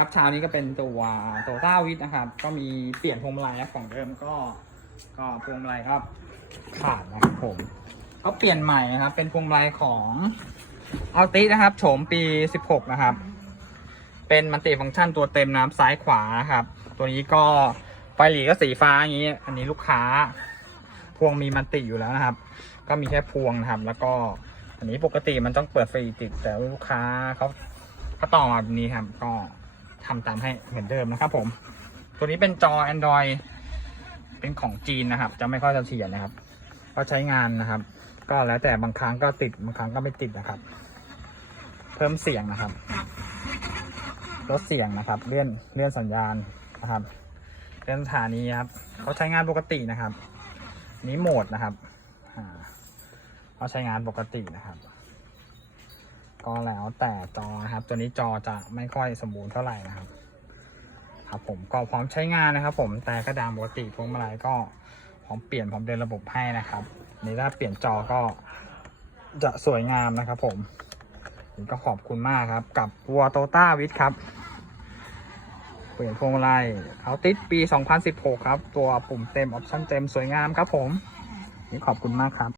ครับเช้านี้ก็เป็นตัวโตต้าวิทนะครับ ก็มีเปลี่ยนพวงมาลัยนะของเดิมก็ก็พวงมาลัยก็ขาดนะครับผมก็เปลี่ยนใหม่นะครับ เป็นพวงมาลัยของอัลตินะครับโฉมปี 16 นะครับ เป็นมัลติฟังก์ชันตัวเต็มน้ำซ้ายขวานะครับ ตัวนี้ก็ไฟหลีก็สีฟ้าอย่างนี้ อันนี้ลูกค้า พวงมีมันติอยู่แล้วนะครับ ก็มีแค่พวงนะครับ แล้วก็อันนี้ปกติมันต้องเปิดไฟติดแต่ลูกค้าเขาเขาต่อมาแบบนี้ครับก็ ทำตามให้เหมือนเดิมนะครับ ผม ตัวนี้เป็นจอ Android เป็นของจีนนะครับ จะไม่ค่อยเสถียรนะครับ ก็ใช้งานนะครับ ก็แล้วแต่บางครั้งก็ติดบางครั้งก็ไม่ติดนะครับ เพิ่มเสียงนะครับลดเสียงนะครับ เลื่อนเลื่อนสัญญาณนะครับเลื่อนสถานีครับเขาใช้งานปกตินะครับ นี้โหมดนะครับเขาใช้งานปกตินะครับ ก็แล้วแต่จอนะครับ ตัวนี้จอจะไม่ค่อยสมบูรณ์เท่าไหร่นะครับ ครับผมก็พร้อมใช้งานนะครับ ผมแต่กระดานปกติพวงมาลัยก็พร้อมเปลี่ยนพร้อมเดินระบบให้นะครับในถ้าเปลี่ยนจอก็จะสวยงามนะครับ ผมก็ขอบคุณมากครับ กับวัวโตต้าวิทครับเปลี่ยนพวงมาลัยเขาติดปี 2016 ครับ ตัวปุ่มเต็มออปชั่นเต็มสวยงามครับผมนี่ขอบคุณมากครับ